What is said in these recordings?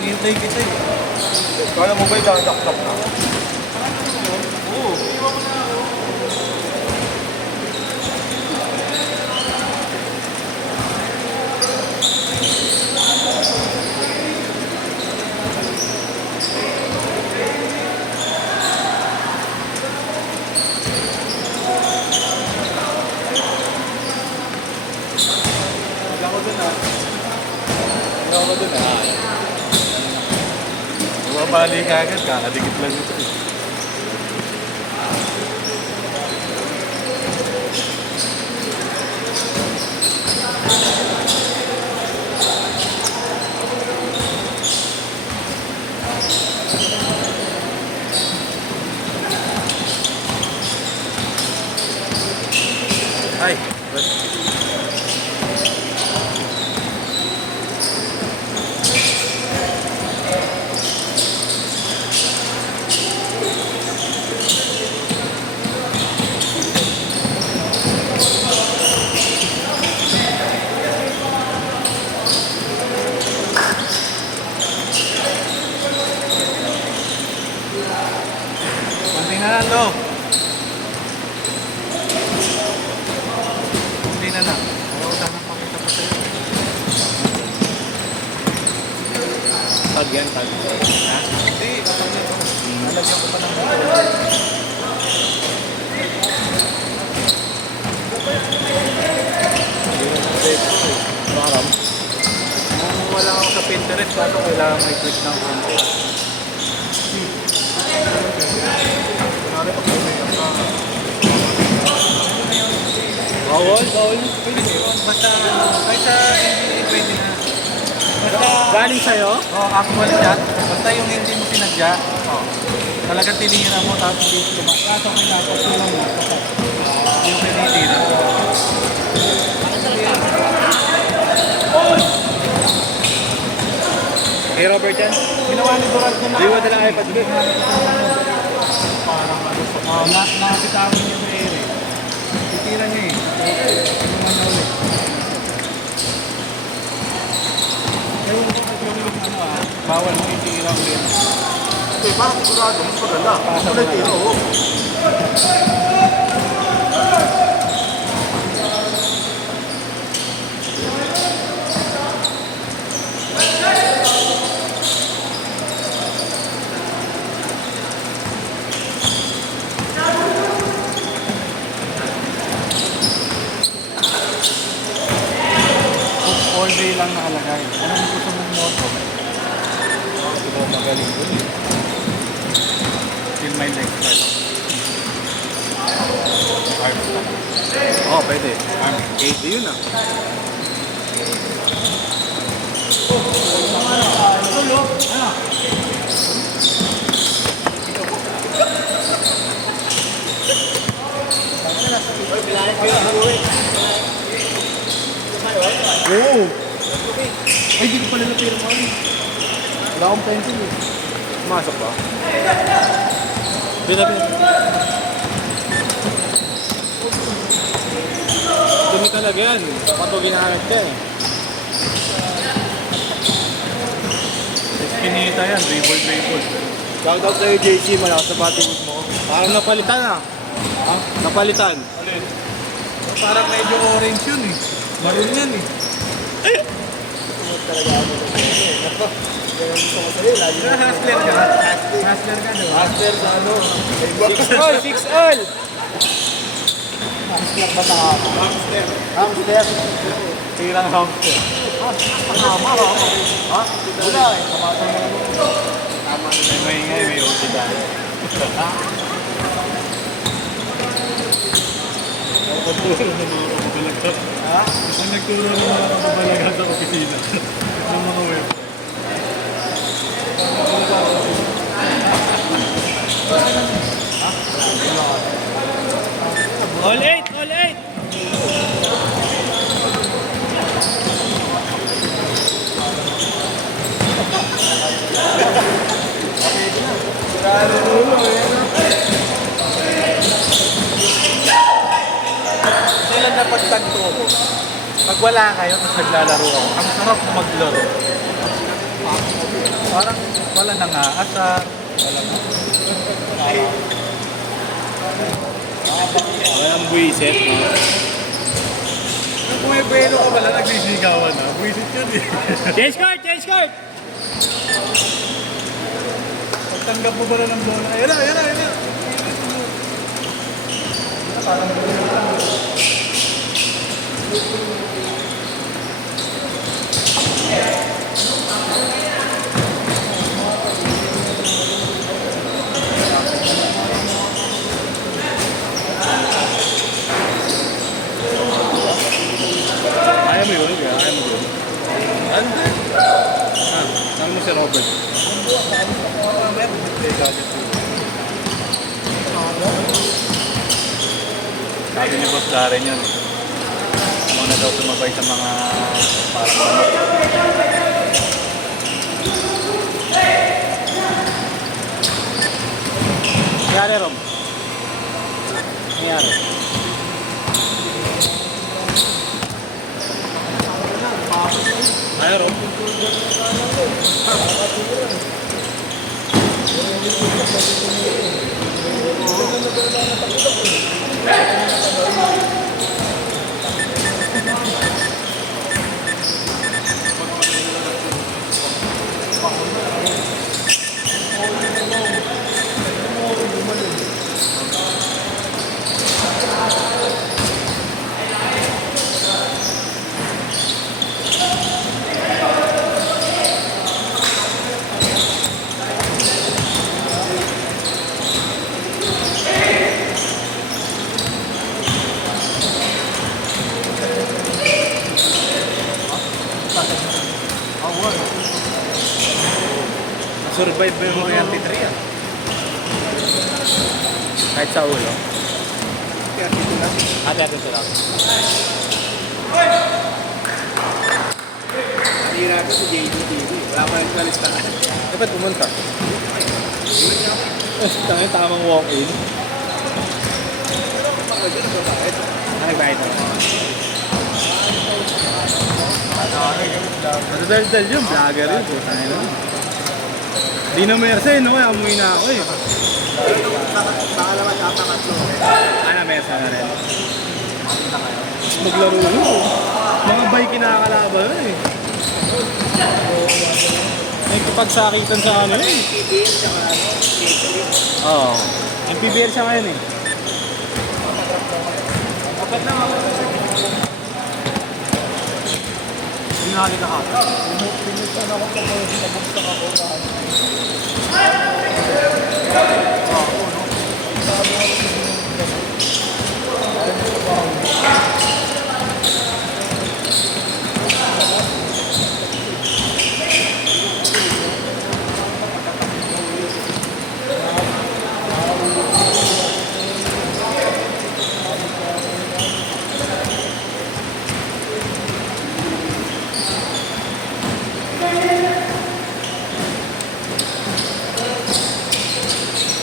Hihintay kita eh. Kala mo ba'y dadakdak na? Oo, iwan mo na. Wala ko dun ah. Wala ko dun ah. Bumabali ka agad, kakadikit lang ito eh. Ay, konting na lang lo. Konti na lang. Oo, sana pakita pa sa'yo. Tag yan, tag. Ha? Hindi, kapag nito. Nalagyan ko pa ng Maram. Kung wala ako sa Pinterest, paano kailangan may click ng konti? Kunwari pag may bawal, bawal. Basta, kahit sa hindi pwede na. Basta, Galing sa'yo? actual shot. Basta yung hindi mo sinadya, talagang tinira mo tapos hindi tumakasok mo na, tapos tulong mo. Yung tinitira. Hey Robert yan? Ginawa ni Durant na Di mo dalang iPad mo. parang ano sa nakasitawan niya sa ere. Titira niya eh. Inuman na ulit. Yung bawal mo itira ulit. Eh, parang sigurado, mas maganda. Kulay tiro, oo. All day lang nakalagay. Anong gusto mong moto? Ito magaling dun eh. Feel my legs right. Arms lang. Oo, pwede. Arms. 80 yun ah. Tulo? Ano? Oo. Ay, di ko pala napira mo. Wala akong pencil eh. Pumasok ba? Pina. Dumi talaga yan. Pato ginamit ka eh. Kinita yan, dribble. Shout out sa'yo JC, malakas sa bodywood mo. Parang napalitan ah. Ha? Napalitan. Alin? Parang medyo orange yun eh. Maroon yan eh. Talaga ako sa sa'yo. Kaya gusto ko sa'yo, lagi Pero hustler ka? Hustler ka no? Master sa ano? 6 all, 6 all! Hustler ba tama? Hamster. Hamster. Tirang hamster. Tama ba? Ha? Wala eh. Tamatang mo naman. Tama. May ingay, may OT tayo. Nagturo ng mga kababalaghan. Ha? Ang nagturo ng mga kababalaghan sa opisina. Ng mga web. All 8! All 8! Kailan napagtanto ko? Pag wala kayo, tapos naglalaro ako, ang sarap maglaro. Parang wala nang aasar. Wala na. Walang buwisit, no? Kung may pelo ka pala, nagsisigawan na. Buwisit yun eh. Change card! Change card! Pagtanggap mo pala ng bola. Ayun na, ayun na, ayun na. Ayaw mo yun, kaya ayaw mo yun. Ano? Saan mo si Robert? Sabi ni Boss Darren yun. Muna daw sumabay sa mga parang manok. Nangyari, Rob? Nangyari? Ayaw, Rob? Survive mo yung mga 33 ah. kahit sa ulo. Kaya dito lang. Ate, lang. Hira ko si JDTV. Wala pa rin kalistahan. Dapat pumunta. Tamang walk-in. Ay, bayad na. Madadal-dal yun, vlogger yun. Di na mersa no? Kaya umuwi na ako eh. Nakalaman yata katlo. Ana, mersa na rin. Maglaro yun. Mga bike kinakalaban yun eh. May kapagsakitan sa ano eh. PBS tsaka Oo. Yung PBR siya ngayon eh. Kapag na ako. Binali ka ka. Pinutan ako kapag nabuksan ako.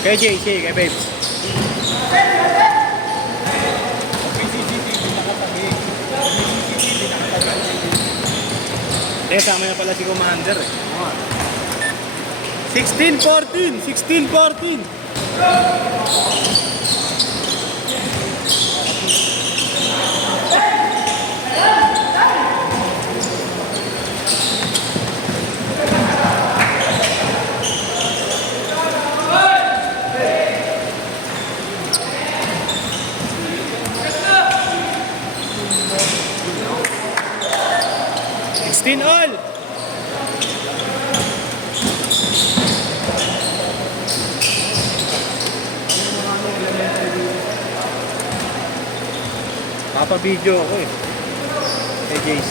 Kay JC, kay Babes. CCTV nakatabi. CCTV nakatabi. Eh, sama niya pala si Commander eh. 16-14! 16-14! All! Papa-video ako eh. Kay JC.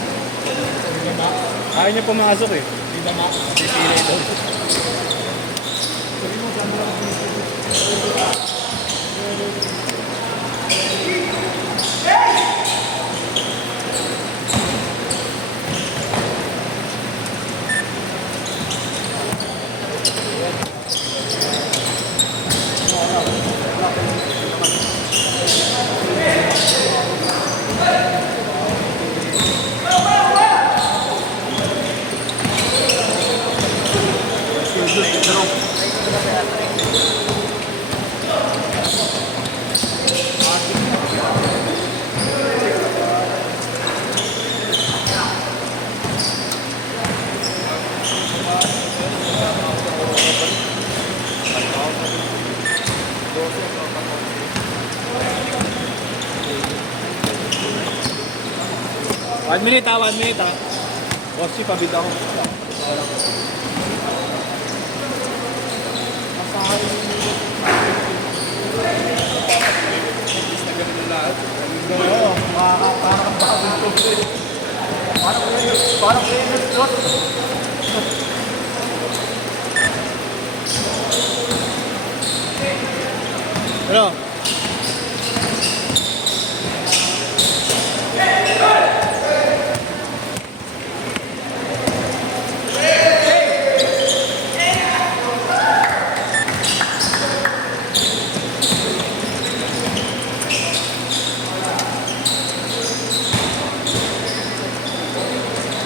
Ayaw niya pumasok eh. Di ba ma? Sisira ito. One minute ha, 1 minute ha. Bossy, pabid ako. Oo, parang bagong tubig. Parang famous slot. Ano?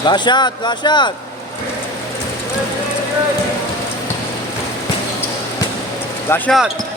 Last shot, last shot. Last shot.